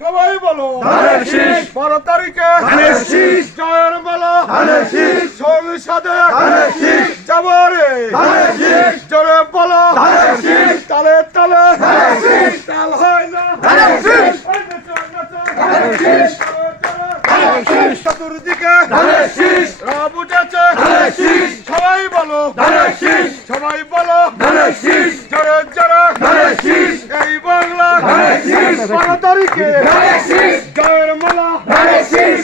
সবাই বলো ধানের শীষ 12 তারিখে ধানের শীষ জয়ের মালা ধানের শীষ সংসদে ধানের শীষ যাবারে ধানের শীষ জোরে বলো ধানের শীষ তালে তালে ধানের শীষ তাল হয় না ধানের শীষ ধানের শীষ ধানের শীষ চতুর্দিকে ধানের শীষ রাব উঠেছে ধানের শীষ সবাই বলো ধানের শীষ সবাই বলো ধানের শীষ জোরে জোরে ধানের শীষ এই বাংলা ধানের শীষ 12 তারিখে ধানের শীষ জয়ের মালা ধানের শীষ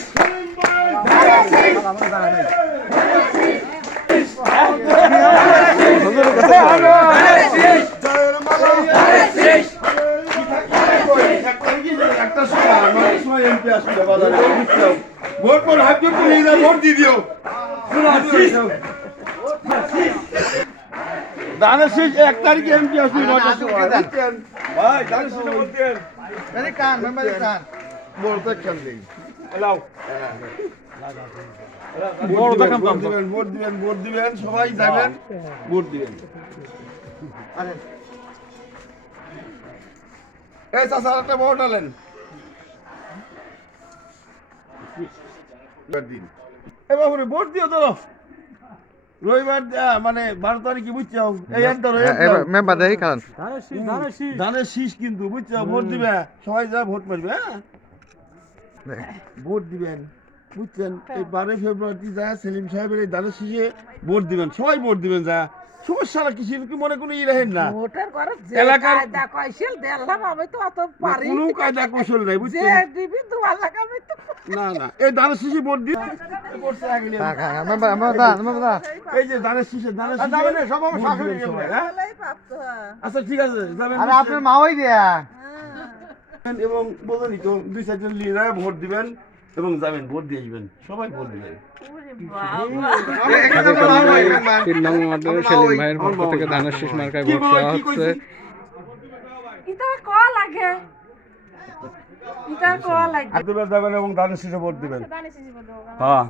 জয়ের মালা একটা সময় এমপি আসলে বাজারে ভোট করে হাবি ভোট দিয়ে দিও ধানের শীষ 1 তারিখে এমপি আসবে 9টার সময় ভাই ধানের শীষ ভোট দেন বলতে কেন দেই এলাও ভোট দিবেন সবাই যাবেন ভোট দিবেন এই চাচা একটা ভোট আলেন দিন এ বাবুরে ভোট দিও তো রবিবার মানে 12 তারিখে বুঝছো এই একটা মেম্বার দেই কারণ ধানের শীষ কিন্তু বুঝছো ভোট দিবে সবাই যা ভোট মারবে হ্যাঁ ভোট দিবেন বুঝছেন এই 12 ফেব্রুয়ারি যা সেলিম সাহেবের এই ধানের শীষে ভোট দিবেন সবাই ভোট দিবেন যা সমস্যা না কিছু কি মনে কোনো ই রাখেন না ভোটার করে যে এলাকার- কায়দা কৌশল দেখলাম আমি তো অত পারি কোনো কায়দা কৌশল নাই যে বুঝছেন দিবি তোমার লাগা আমি তো না না এই ধানের শীষে ভোট দিন মেম্বার এই যে ধানের শীষে যাবেন না, সব আমার ভোট শাশুড়ি দিবেন গেল। সবাই, হ্যাঁ? ভালোই প্রাপ্ত হয়। আচ্ছা ঠিক আছে যাবেন আরে আপনার মা ওই দিয়া এবং বোঝেনি তো 2-4 জন লিডার ভোট দিবেন এবং যাবেন ভোট দিয়ে আসবেন সবাই ভোট দিবেন ওরে বাবা। 3 নং ওয়ার্ডের সেলিম ভাইয়ের পক্ষ থেকে ধানের শীষ মার্কায় ভোট চাওয়া হচ্ছে। ইটা কল লাগে ইটা কল লাগে যাবেন এবং ধানের শীষে ভোট দিবেন দানি সিজি বলো হ্যাঁ